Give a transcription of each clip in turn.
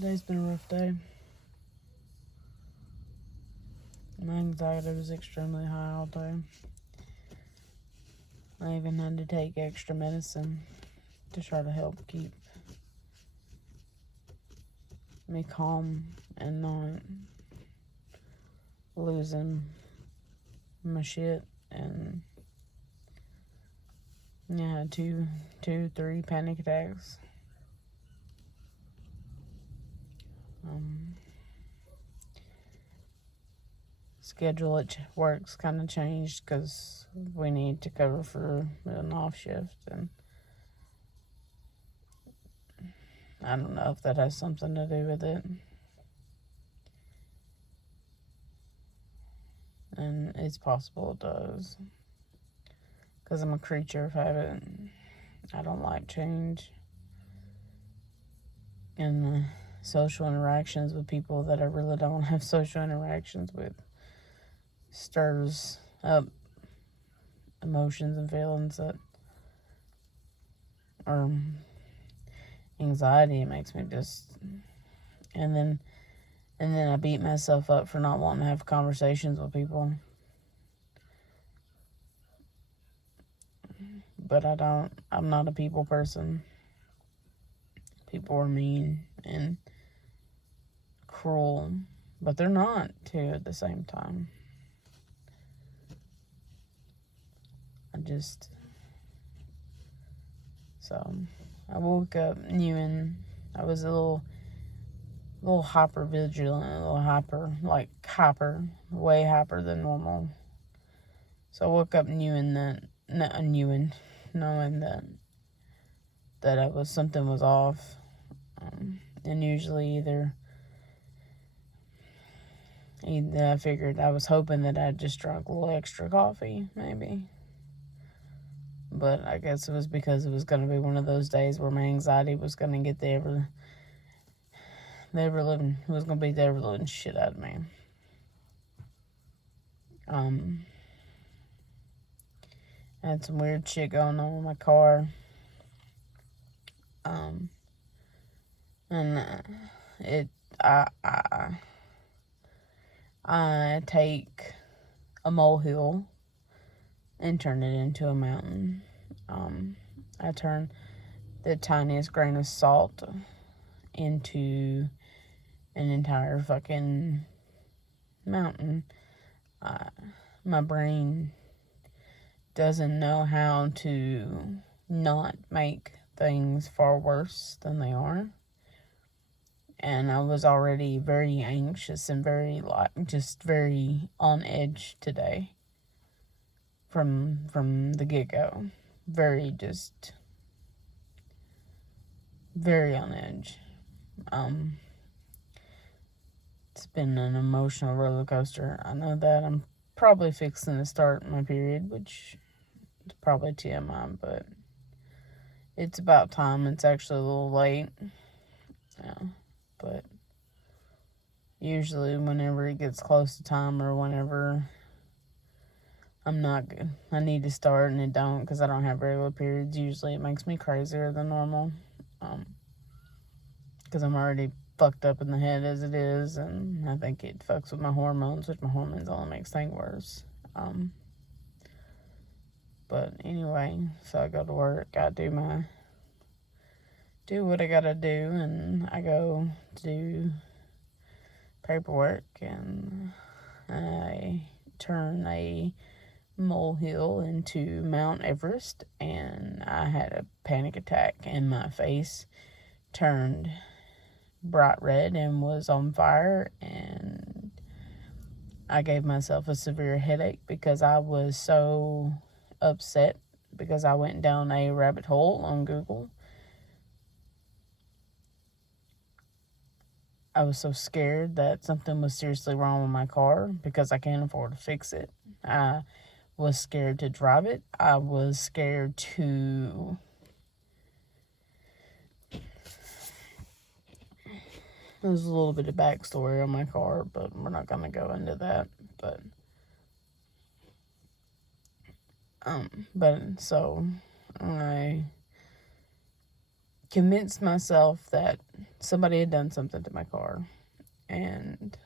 Today's been a rough day. My anxiety was extremely high all day. I even had to take extra medicine to try to help keep me calm and not losing my shit. And yeah, I had two, 3 panic attacks. Schedule at work's kind of changed because we need to cover for an off shift, and I don't know if that has something to do with it. And it's possible it does, because I'm a creature of habit. I don't like change, and social interactions with people that I really don't have social interactions with stirs up emotions and feelings that are anxiety. It makes me just, and then I beat myself up for not wanting to have conversations with people. But I'm not a people person. People are mean and cruel, but they're not too at the same time. I woke up knowing I was a little hyper vigilant, a little hyper, way hyper than normal. So I woke up knowing that something was off. And usually either I figured, I was hoping that I'd just drunk a little extra coffee, maybe. But I guess it was because it was going to be one of those days where my anxiety was going to get the ever living shit out of me. I had some weird shit going on in my car. I take a molehill and turn it into a mountain. I turn the tiniest grain of salt into an entire fucking mountain. My brain doesn't know how to not make things far worse than they are. And I was already very anxious and very on edge today. From the get-go. Very on edge. It's been an emotional roller coaster. I know that I'm probably fixing to start my period, which is probably TMI, but it's about time. It's actually a little late. Yeah, but usually whenever it gets close to time, or whenever I'm not good, I need to start and it don't, because I don't have regular periods. Usually it makes me crazier than normal, because I'm already fucked up in the head as it is, and I think it fucks with my hormones, which my hormones only makes things worse. But anyway, so I go to work, I do what I gotta do, and I go do paperwork, and I turn a molehill into Mount Everest, and I had a panic attack, and my face turned bright red and was on fire, and I gave myself a severe headache because I was so upset, because I went down a rabbit hole on Google. I was so scared that something was seriously wrong with my car, because I can't afford to fix it. I was scared to drive it. I was scared to... There's a little bit of backstory on my car, but we're not going to go into that. But so I convinced myself that somebody had done something to my car. And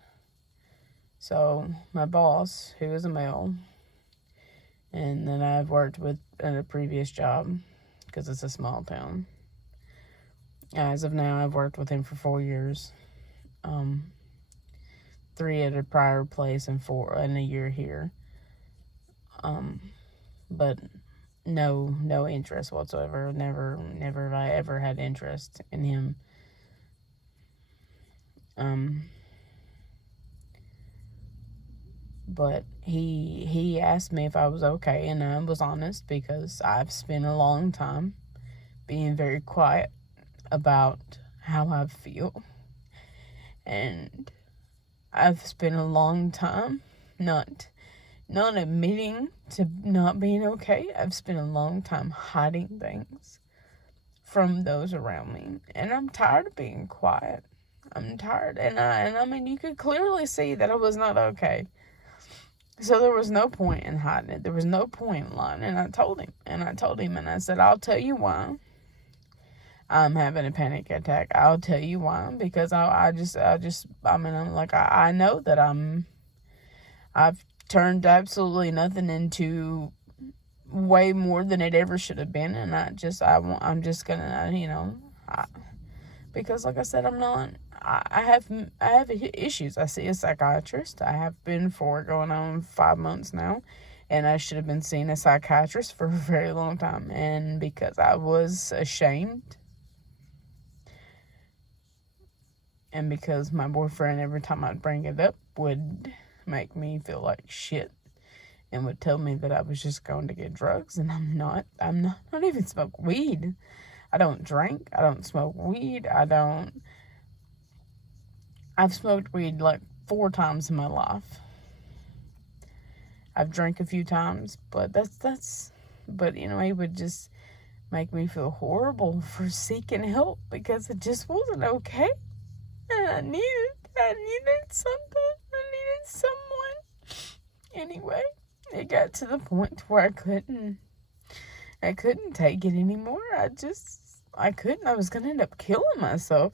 so my boss, who is a male, and then I've worked with at a previous job, because it's a small town. As of now, I've worked with him for 4 years. 3 at a prior place and 4 in a year here. But no interest whatsoever. Never have I ever had interest in him. But he asked me if I was okay, and I was honest, because I've spent a long time being very quiet about how I feel. And I've spent a long time not admitting to not being okay. I've spent a long time hiding things from those around me. And I'm tired of being quiet. I'm tired. And I mean, you could clearly see that I was not okay. So there was no point in hiding it. There was no point in lying. And I told him. And I said, I'll tell you why I'm having a panic attack. I'll tell you why. Because I know that I've turned absolutely nothing into way more than it ever should have been. And I'm just gonna, because like I said, I have issues. I see a psychiatrist. I have been for going on 5 months now, and I should have been seeing a psychiatrist for a very long time. And because I was ashamed, and because my boyfriend, every time I'd bring it up, would make me feel like shit, and would tell me that I was just going to get drugs, and I'm not. I don't even smoke weed. I don't drink. I don't smoke weed. I've smoked weed like 4 times in my life. I've drank a few times, but but he would just make me feel horrible for seeking help, because it just wasn't okay. And I needed something. I needed someone. Anyway, it got to the point where I couldn't take it anymore. I couldn't. I was going to end up killing myself.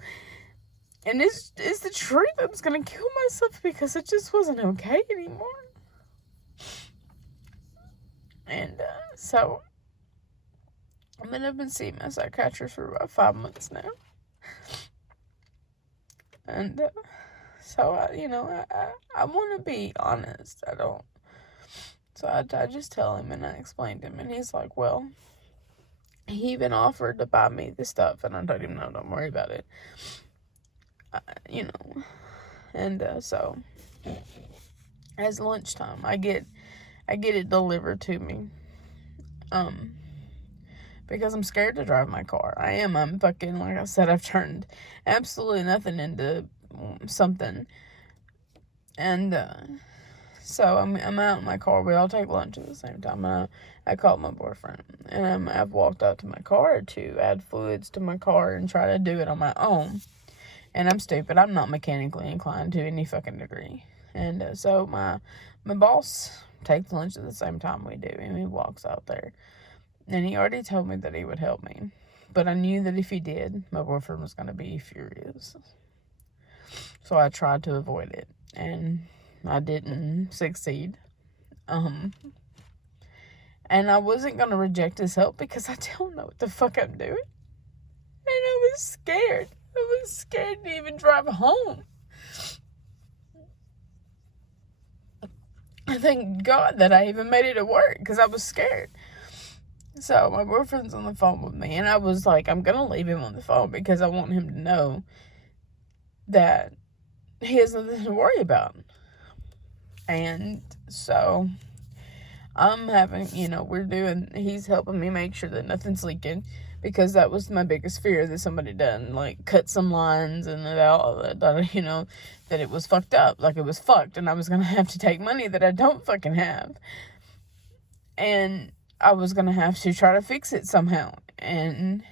And it's the truth. I was going to kill myself because it just wasn't okay anymore. And so I've been seeing my psychiatrist for about 5 months now. And so, I want to be honest. I don't. So I just tell him, and I explain to him, and he's like, well, he even offered to buy me the stuff, and I told him, no, don't worry about it. And so as lunchtime, I get it delivered to me, because I'm scared to drive my car. I'm fucking, like I said, I've turned absolutely nothing into something. And so I'm out in my car. We all take lunch at the same time. And I called my boyfriend, and I've walked out to my car to add fluids to my car and try to do it on my own. And I'm stupid. I'm not mechanically inclined to any fucking degree. And so my boss takes lunch at the same time we do, and he walks out there. And he already told me that he would help me. But I knew that if he did, my boyfriend was going to be furious. So I tried to avoid it. And I didn't succeed. And I wasn't going to reject his help, because I don't know what the fuck I'm doing. And I was scared. I was scared to even drive home. I thank God that I even made it to work, because I was scared. So my boyfriend's on the phone with me, and I was like, I'm going to leave him on the phone, because I want him to know that he has nothing to worry about. And so I'm having, he's helping me make sure that nothing's leaking, because that was my biggest fear, that somebody done, like, cut some lines, and that it was fucked up, like it was fucked, and I was going to have to take money that I don't fucking have. And I was going to have to try to fix it somehow. And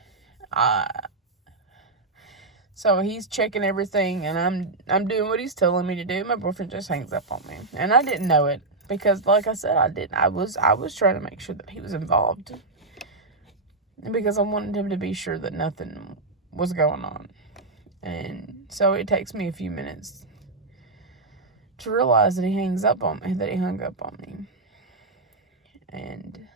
so he's checking everything, and I'm doing what he's telling me to do. My boyfriend just hangs up on me. And I didn't know it, because like I said, I was trying to make sure that he was involved, because I wanted him to be sure that nothing was going on. And so it takes me a few minutes to realize that he hung up on me. And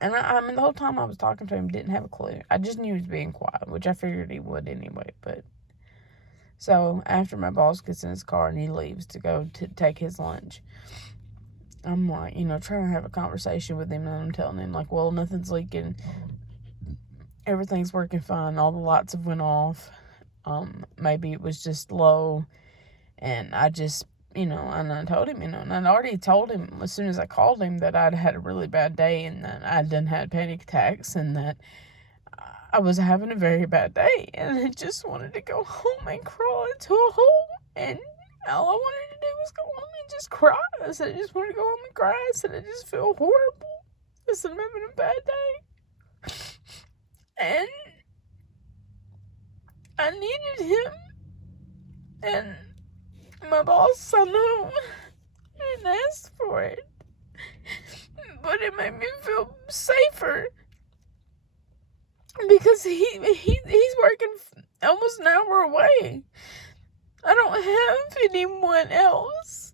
I mean, the whole time I was talking to him, didn't have a clue. I just knew he was being quiet, which I figured he would anyway. But so after my boss gets in his car and he leaves to go to take his lunch, I'm like, trying to have a conversation with him, and I'm telling him, like, well, nothing's leaking. Everything's working fine. All the lights have went off. Maybe it was just low. And I just, and I told him, and I'd already told him as soon as I called him that I'd had a really bad day and that I'd done had panic attacks and that I was having a very bad day. And I just wanted to go home and crawl into a hole. And all I wanted to do was go home and just cry. I said, I just wanted to go home and cry. I said, I just feel horrible. I said, I'm having a bad day. And I needed him. And my boss, I know, didn't ask for it. But it made me feel safer. Because he's working almost an hour away. I don't have anyone else.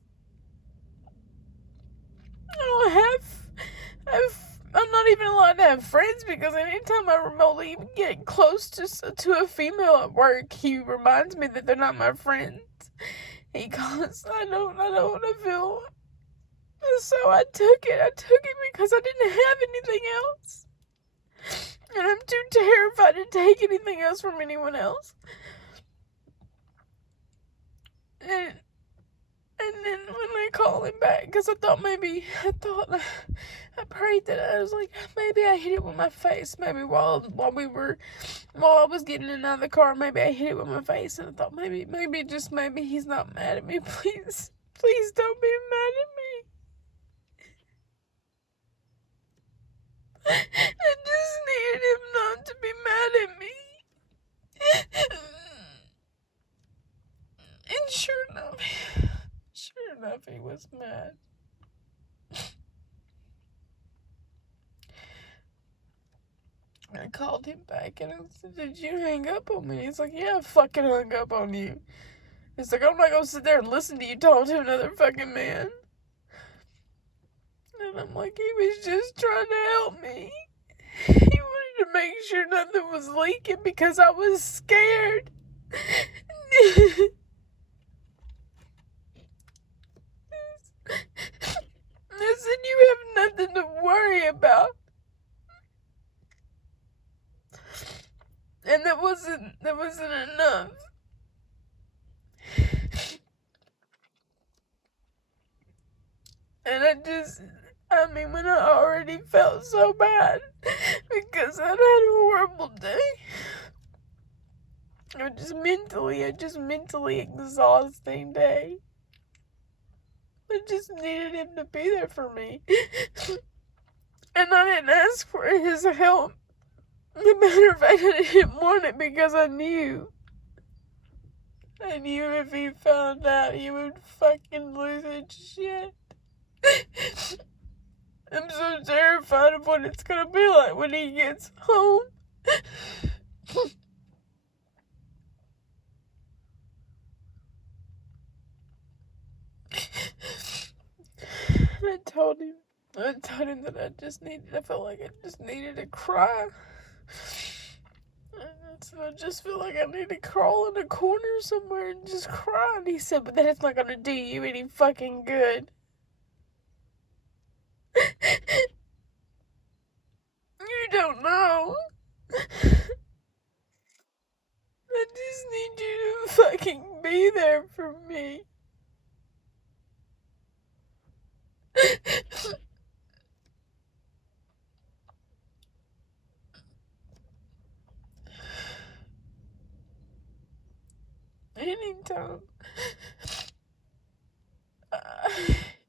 I'm not even allowed to have friends because anytime I remotely get close to a female at work, he reminds me that they're not my friends. He goes, I don't want to feel. So I took it because I didn't have anything else. And I'm too terrified to take anything else from anyone else. And then when I call him back, because I prayed that I was like, maybe I hit it with my face. Maybe while I was getting in out of the car, maybe I hit it with my face. And I thought maybe he's not mad at me. Please don't be mad at me. I just needed him not to be mad at me. And sure enough, he was mad. I called him back and I said, did you hang up on me? He's like, yeah, I fucking hung up on you. He's like, I'm not gonna sit there and listen to you talk to another fucking man. And I'm like, he was just trying to help me. He wanted to make sure nothing was leaking because I was scared. I said, you have nothing to worry about. And that wasn't enough. And when I already felt so bad because I'd had a horrible day. A just mentally exhausting day. I just needed him to be there for me. And I didn't ask for his help. As a matter of fact, I didn't want it because I knew if he found out, he would fucking lose his shit. I'm so terrified of what it's gonna be like when he gets home. I told him that I felt like I just needed to cry. I just feel like I need to crawl in a corner somewhere and just cry. And he said, but that's not gonna do you any fucking good. You don't know. I just need you to fucking be there for me.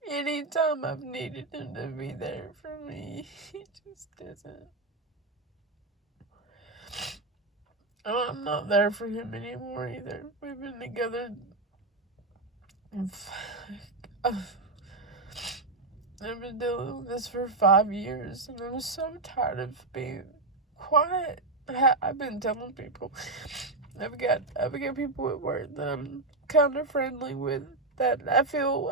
Anytime I've needed him to be there for me, he just doesn't. I'm not there for him anymore either. We've been together I've been dealing with this for 5 years, and I'm so tired of being quiet. I've been telling people, I've got people at work that I'm kind of friendly with, that I feel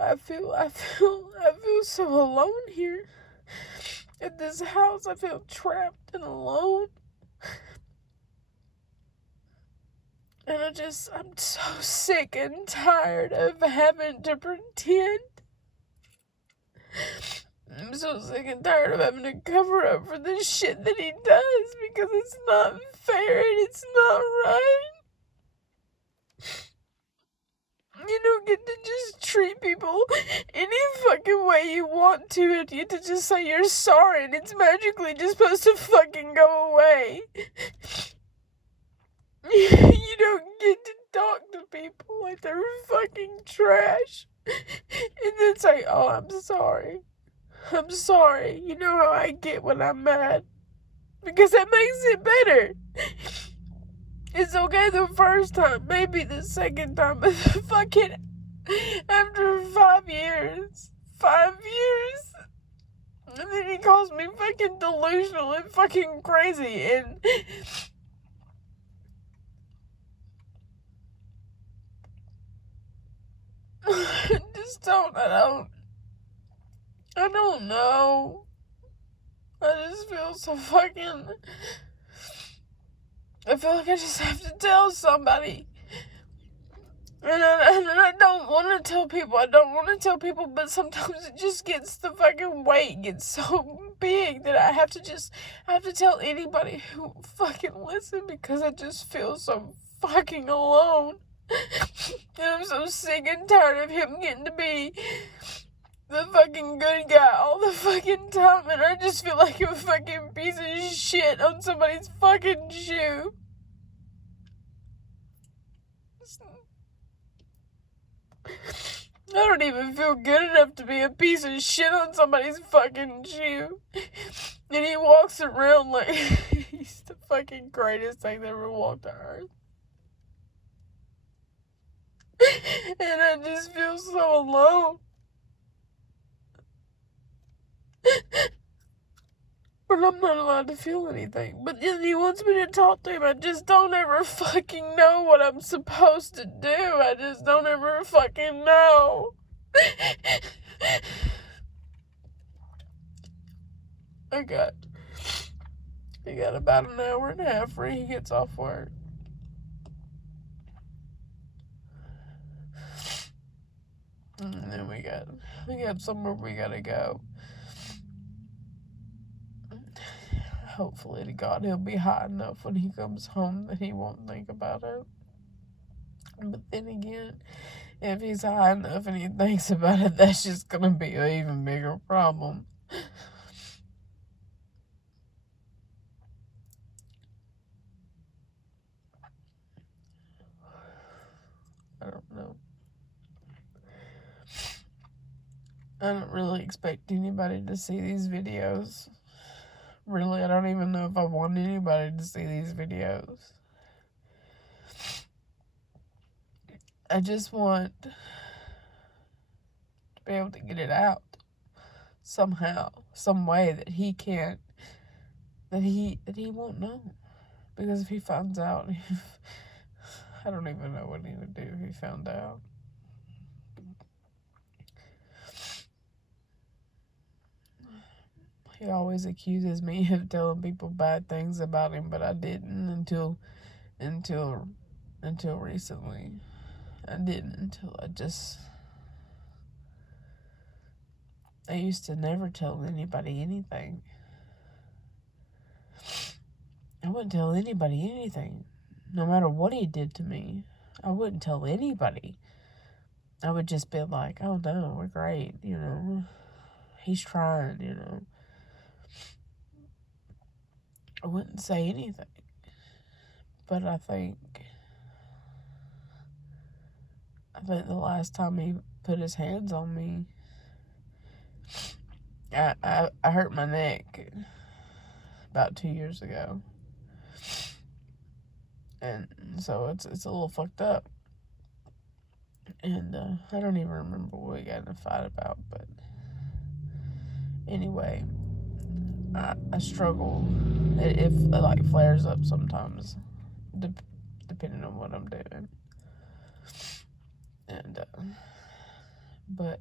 so alone here in this house. I feel trapped and alone. And I'm so sick and tired of having to pretend. I'm so sick and tired of having to cover up for the shit that he does, because it's not fair and it's not right. You don't get to just treat people any fucking way you want to, and you get to just say you're sorry and it's magically just supposed to fucking go away. You don't get to talk to people like they're fucking trash and then say, oh, I'm sorry. I'm sorry. You know how I get when I'm mad, because that makes it better. It's okay the first time, maybe the second time, but fucking after 5 years, and then he calls me fucking delusional and fucking crazy, and I don't know. I just feel so fucking, I feel like I just have to tell somebody. And I don't want to tell people, but sometimes it just gets, the fucking weight gets so big that I have to tell anybody who will fucking listen, because I just feel so fucking alone. And I'm so sick and tired of him getting to be the fucking good guy all the fucking time, and I just feel like a fucking piece of shit on somebody's fucking shoe. I don't even feel good enough to be a piece of shit on somebody's fucking shoe. And he walks around like he's the fucking greatest thing that ever walked the earth. And I just feel so alone. But I'm not allowed to feel anything. But then he wants me to talk to him. I just don't ever fucking know what I'm supposed to do. I just don't ever fucking know. I got about an hour and a half before he gets off work. And then we got somewhere we gotta go. Hopefully to God he'll be high enough when he comes home that he won't think about it. But then again, if he's high enough and he thinks about it, that's just gonna be an even bigger problem. I don't know. I don't really expect anybody to see these videos. Really, I don't even know if I want anybody to see these videos. I just want to be able to get it out somehow, some way that he can't, that he won't know. Because if he finds out, I don't even know what he would do if he found out. He always accuses me of telling people bad things about him, but I didn't until recently. I didn't until I used to never tell anybody anything. I wouldn't tell anybody anything. No matter what he did to me, I wouldn't tell anybody. I would just be like, oh no, we're great, you know. He's trying, you know. I wouldn't say anything. But I think the last time he put his hands on me, I hurt my neck about 2 years ago. And so it's a little fucked up. And I don't even remember what we got in a fight about, but Anyway, I struggle. It like flares up sometimes, depending on what I'm doing. And but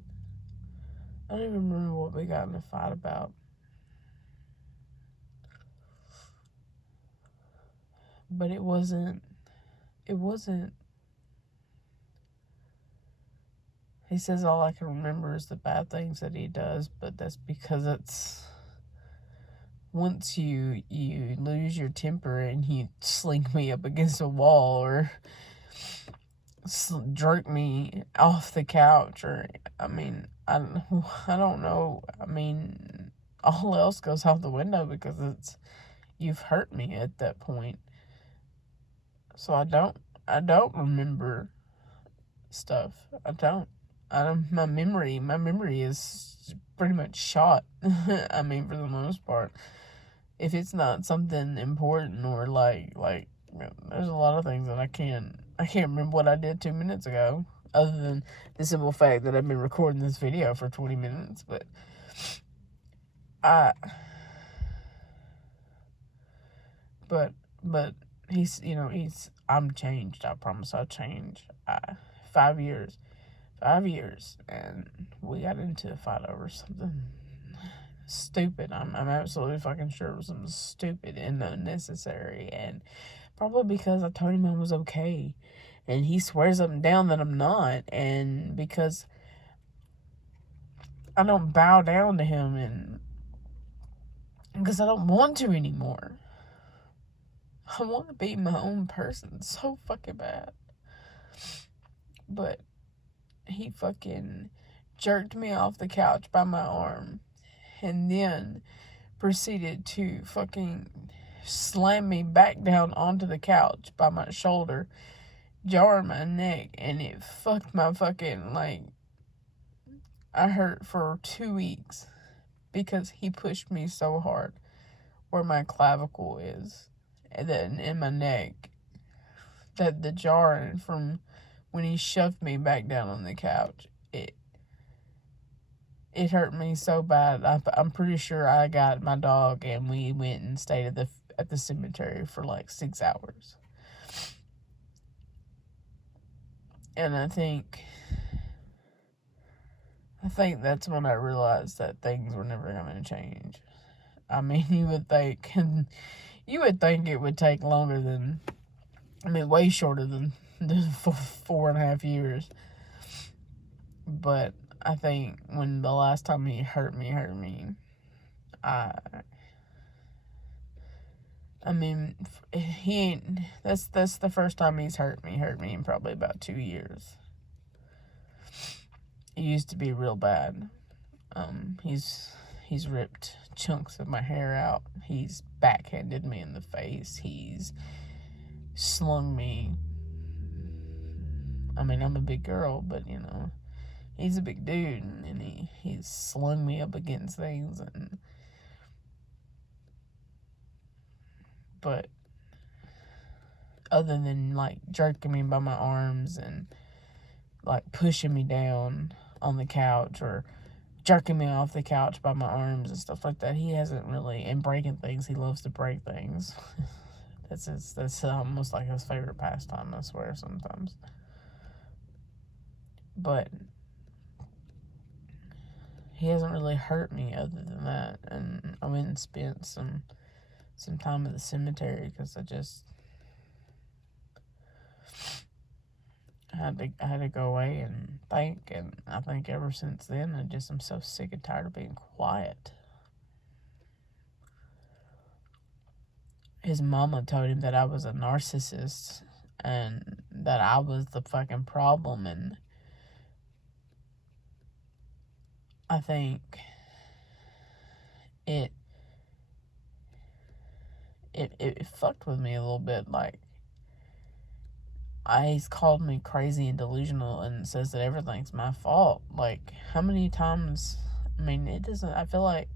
I don't even remember what we got in a fight about. But it wasn't. He says all I can remember is the bad things that he does, but that's because it's once you lose your temper and you sling me up against a wall or jerk me off the couch, or I don't know. I mean, all else goes out the window because you've hurt me at that point. So I don't remember stuff. My memory is pretty much shot. I mean, for the most part, if it's not something important or like there's a lot of things that I can't remember what I did 2 minutes ago, other than the simple fact that I've been recording this video for 20 minutes. But I'm changed. I promise I'll change. 5 years, and we got into a fight over something stupid. I'm absolutely fucking sure it was something stupid and unnecessary, and probably because I told him I was okay, and he swears up and down that I'm not, and because I don't bow down to him, and because I don't want to anymore. I want to be my own person so fucking bad. But he fucking jerked me off the couch by my arm and then proceeded to fucking slam me back down onto the couch by my shoulder, jar my neck, and it fucked my fucking, I hurt for 2 weeks because he pushed me so hard where my clavicle is, and then in my neck, that the jar from when he shoved me back down on the couch, it hurt me so bad. I'm pretty sure I got my dog and we went and stayed at the cemetery for like 6 hours. And I think that's when I realized that things were never going to change. I mean, you would think it would take longer than, way shorter than 4.5 years. But I think when the last time he hurt me, he ain't. That's the first time he's hurt me in probably about 2 years. It used to be real bad. He's ripped chunks of my hair out. He's backhanded me in the face. He's slung me. I'm a big girl, but he's a big dude, and he's slung me up against things, but other than jerking me by my arms and pushing me down on the couch or jerking me off the couch by my arms and stuff like that, he hasn't really. And breaking things, he loves to break things. That's almost like his favorite pastime, I swear, sometimes. But he hasn't really hurt me other than that. And I went and spent some time at the cemetery because I had to go away and think. And I think ever since then, I'm so sick and tired of being quiet. His mama told him that I was a narcissist and that I was the fucking problem, and I think it fucked with me a little bit. He's called me crazy and delusional and says that everything's my fault. How many times? It doesn't. I feel like,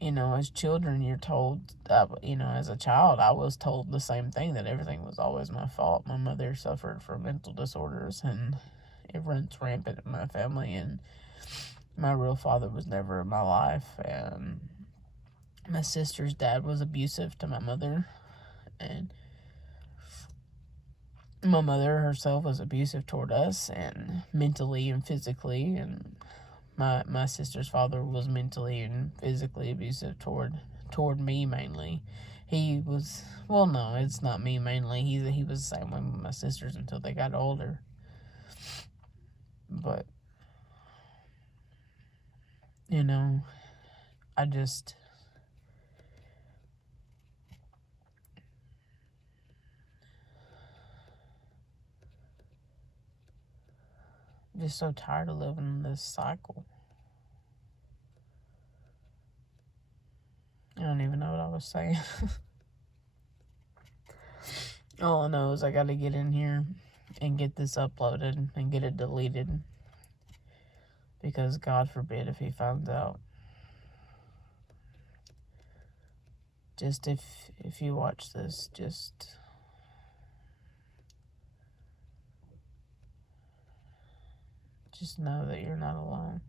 as children, you're told, as a child, I was told the same thing, that everything was always my fault. My mother suffered from mental disorders, and it runs rampant in my family, and my real father was never in my life, and my sister's dad was abusive to my mother, and my mother herself was abusive toward us, and mentally and physically, and my sister's father was mentally and physically abusive toward me mainly. He was, well, no, it's not me mainly. He was the same way with my sisters until they got older. But you know, I just so tired of living in this cycle. I don't even know what I was saying. All I know is I gotta get in here and get this uploaded and get it deleted, because God forbid if he finds out. Just if you watch this, just know that you're not alone.